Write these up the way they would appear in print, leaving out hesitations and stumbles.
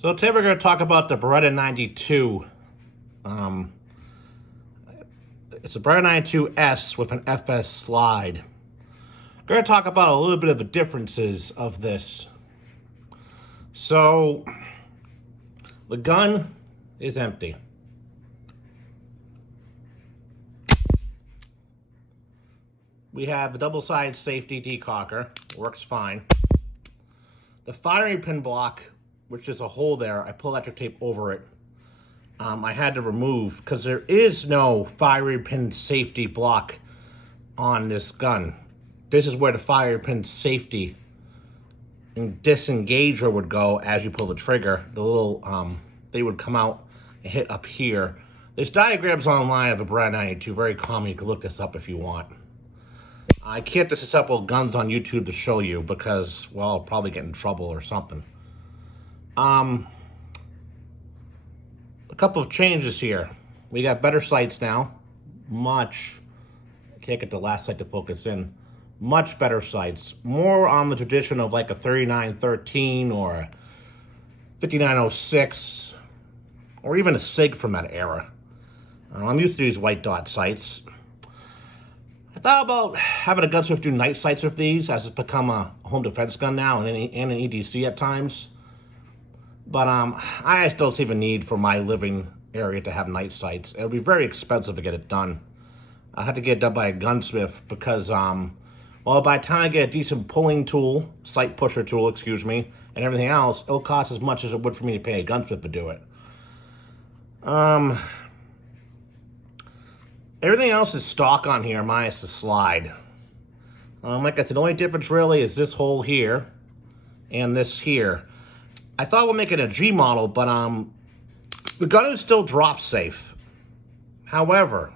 So today we're going to talk about the Beretta 92. It's a Beretta 92S with an FS slide. We're going to talk about a little bit of the differences of this. So the gun is empty. We have the double-sided safety decocker, works fine. The firing pin block, which is a hole there, I put electric tape over it. I had to remove because there is no firing pin safety block on this gun. This is where the firing pin safety and disengager would go as you pull the trigger. The little, they would come out and hit up here. There's diagrams online of the Beretta 92, very common. You can look this up if you want. I can't disassemble guns on YouTube to show you because, well, I'll probably get in trouble or something. A couple of changes here. We got better sights now. Much. I can't get the last sight to focus in. Much better sights. More on the tradition of like a 3913 or a 5906 or even a SIG from that era. I'm used to these white dot sights. I thought about having a gunsmith do night sights with these, as it's become a home defense gun now and an EDC at times. But I still see the need for my living area to have night sights. It would be very expensive to get it done. I had to get it done by a gunsmith because, well, by the time I get a decent pulling tool, sight pusher tool, excuse me, and everything else, it'll cost as much as it would for me to pay a gunsmith to do it. Everything else is stock on here, minus the slide. Like I said, the only difference really is this hole here and this here. I thought we'll make it a G model, but the gun is still drop safe. However,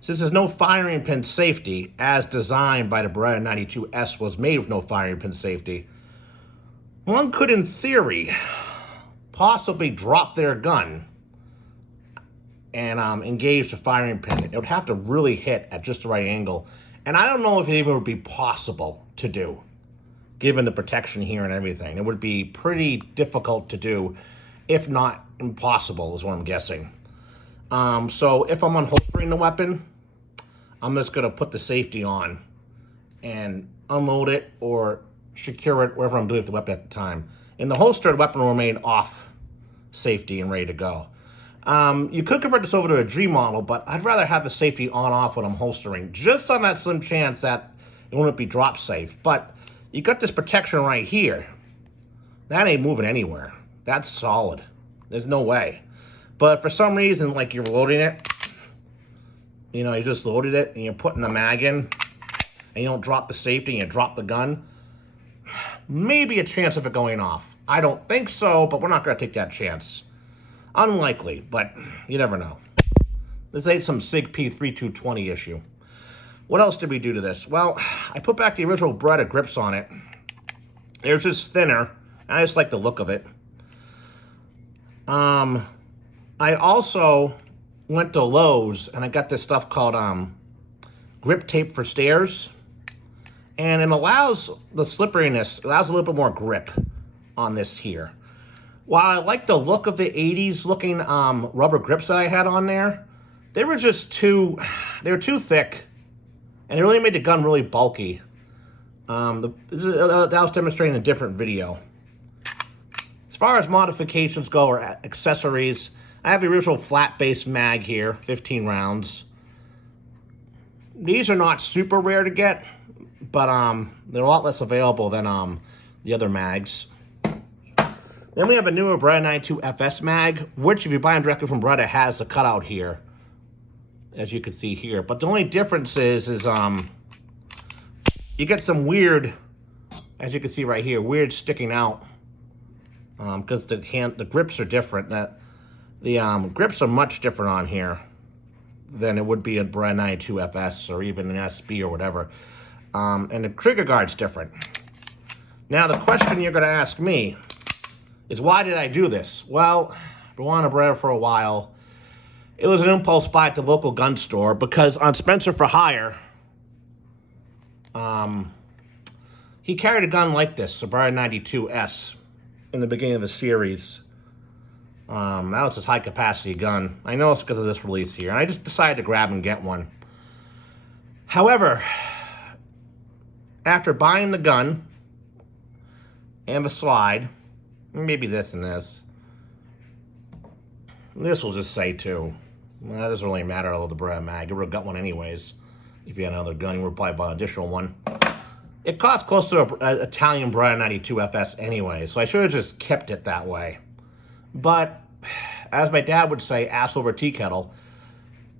since there's no firing pin safety, as designed by the Beretta 92S was made with no firing pin safety, one could, in theory, possibly drop their gun and engage the firing pin. It would have to really hit at just the right angle. And I don't know if it even would be possible to do, given the protection here and everything. It would be pretty difficult to do, if not impossible, is what I'm guessing. So if I'm unholstering the weapon, I'm just gonna put the safety on and unload it or secure it wherever I'm doing with the weapon at the time. In the holstered weapon will remain off safety and ready to go. You could convert this over to a G model, but I'd rather have the safety on-off when I'm holstering, just on that slim chance that it wouldn't be drop safe. But you got this protection right here. That ain't moving anywhere. That's solid. There's no way. But for some reason, like you're loading it, you know, you just loaded it and you're putting the mag in and you don't drop the safety and you drop the gun, maybe a chance of it going off. I don't think so, but we're not going to take that chance. Unlikely, but you never know. This ain't some SIG P3220 issue. What else did we do to this? Well, I put back the original Beretta grips on it. They're just thinner. I just like the look of it. I also went to Lowe's and I got this stuff called grip tape for stairs. And it allows the slipperiness, it allows a little bit more grip on this here. While I like the look of the 80s looking rubber grips that I had on there, they were just too thick. And it really made the gun really bulky. That was demonstrating a different video. As far as modifications go or accessories, I have the original flat base mag here, 15 rounds. These are not super rare to get, but they're a lot less available than the other mags. Then we have a newer Beretta 92 FS mag, which if you buy them directly from Beretta has a cutout here, as you can see here. But the only difference is you get some weird, as you can see right here, weird sticking out, because the grips are different. The grips are much different on here than it would be a Beretta 92 FS or even an SB or whatever. And the trigger guard's different. Now the question you're going to ask me is, why did I do this? Well, I've been wanting a Beretta for a while. It was an impulse buy at the local gun store because on Spencer for Hire, he carried a gun like this, a Beretta 92S. in the beginning of the series. That was his high-capacity gun. I know it's because of this release here. And I just decided to grab and get one. However, after buying the gun and the slide, maybe this and this will just say too. Well, that doesn't really matter, although the Beretta mag. You would have got one anyways. If you had another gun, you would probably buy an additional one. It costs close to an Italian Beretta 92 FS anyway, so I should have just kept it that way. But, as my dad would say, ass over tea kettle,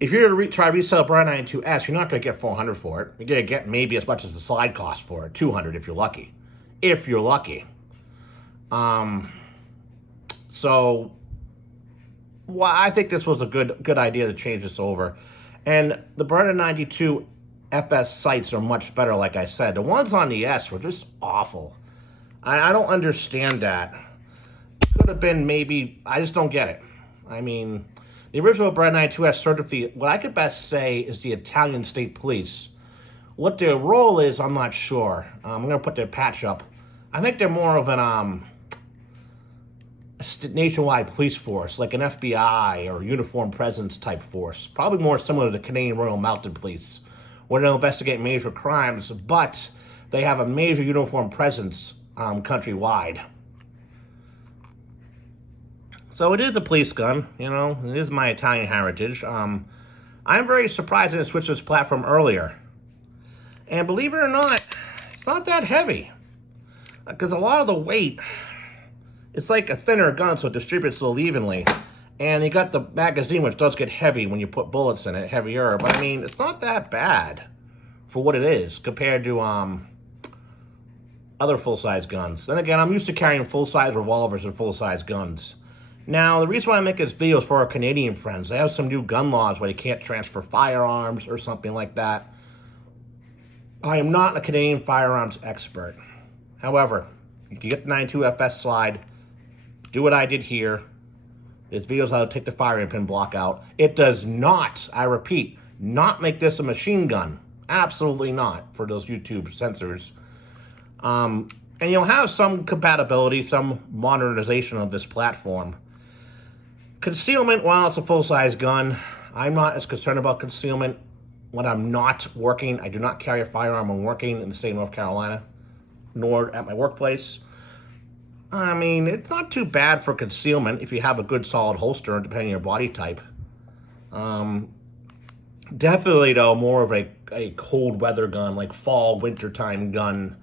if you're going to try to resell a Beretta 92S, you're not going to get $400 for it. You're going to get maybe as much as the slide cost for it, $200 if you're lucky. If you're lucky. So, well, I think this was a good idea to change this over. And the Beretta 92 FS sights are much better, like I said. The ones on the S were just awful. I don't understand that. Could have been maybe, I just don't get it. I mean, the original Beretta 92S certificate, what I could best say is the Italian State Police. What their role is, I'm not sure. I'm going to put their patch up. I think they're more of an nationwide police force, like an FBI or uniform presence type force. Probably more similar to the Canadian Royal Mounted Police, where they'll investigate major crimes, but they have a major uniform presence countrywide. So it is a police gun, you know, it is my Italian heritage. I'm very surprised they switched this platform earlier. And believe it or not, it's not that heavy. Because a lot of the weight, it's like a thinner gun, so it distributes a little evenly. And you got the magazine, which does get heavy when you put bullets in it, heavier. But I mean, it's not that bad for what it is compared to other full-size guns. Then again, I'm used to carrying full-size revolvers and full-size guns. Now, the reason why I make this video is for our Canadian friends. They have some new gun laws where they can't transfer firearms or something like that. I am not a Canadian firearms expert. However, you can get the 92FS slide, do what I did here. This video is how to take the firing pin block out. It does not, I repeat, not make this a machine gun. Absolutely not, for those YouTube censors. And you'll have some compatibility, some modernization of this platform. Concealment, while it's a full-size gun, I'm not as concerned about concealment when I'm not working. I do not carry a firearm when working in the state of North Carolina, nor at my workplace. I mean, it's not too bad for concealment if you have a good solid holster, depending on your body type. Definitely, though, more of a cold weather gun, like fall, wintertime gun.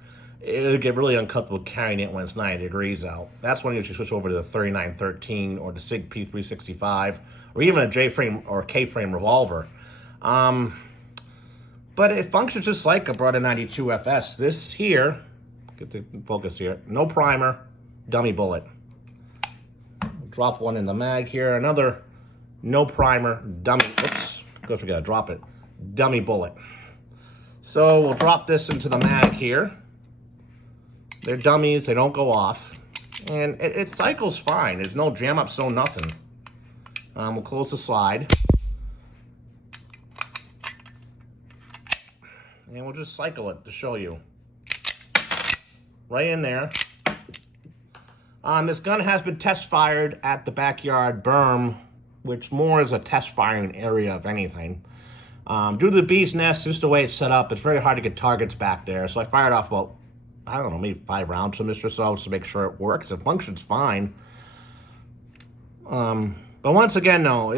It'll get really uncomfortable carrying it when it's 90 degrees out. That's when you should switch over to the 3913 or the SIG P365 or even a J-frame or K-frame revolver. But it functions just like a Beretta 92 FS. This here, get the focus here, no primer, dummy bullet. Drop one in the mag here, another no primer, dummy, oops, of course we gotta drop it, dummy bullet. So we'll drop this into the mag here. They're dummies, they don't go off. And it cycles fine. There's no jam ups, no nothing. We'll close the slide. And we'll just cycle it to show you. Right in there. This gun has been test fired at the backyard berm, which more is a test firing area of anything. Due to the bee's nest, just the way it's set up, it's very hard to get targets back there. So I fired off about, I don't know, maybe 5 rounds from this or so to make sure it works. It functions fine. But once again, though,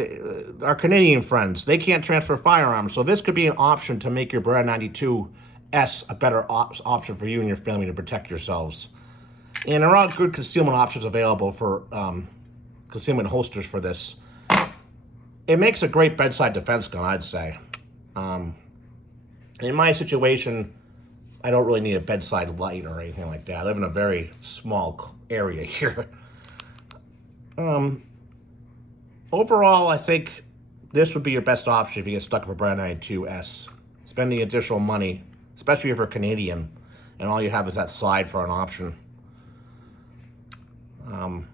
our Canadian friends, they can't transfer firearms. So this could be an option to make your Beretta 92S a better option for you and your family to protect yourselves. And there are good concealment options available for concealment holsters for this. It makes a great bedside defense gun, I'd say. In my situation, I don't really need a bedside light or anything like that. I live in a very small area here. Overall, I think this would be your best option if you get stuck with a Beretta 92S. Spending additional money, especially if you're Canadian, and all you have is that slide for an option.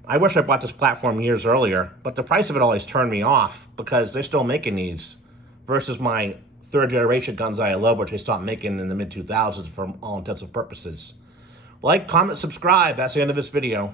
I wish I bought this platform years earlier, but the price of it always turned me off because they're still making these versus my third generation guns I love, which they stopped making in the mid-2000s for all intents and purposes. Like, comment, subscribe. That's the end of this video.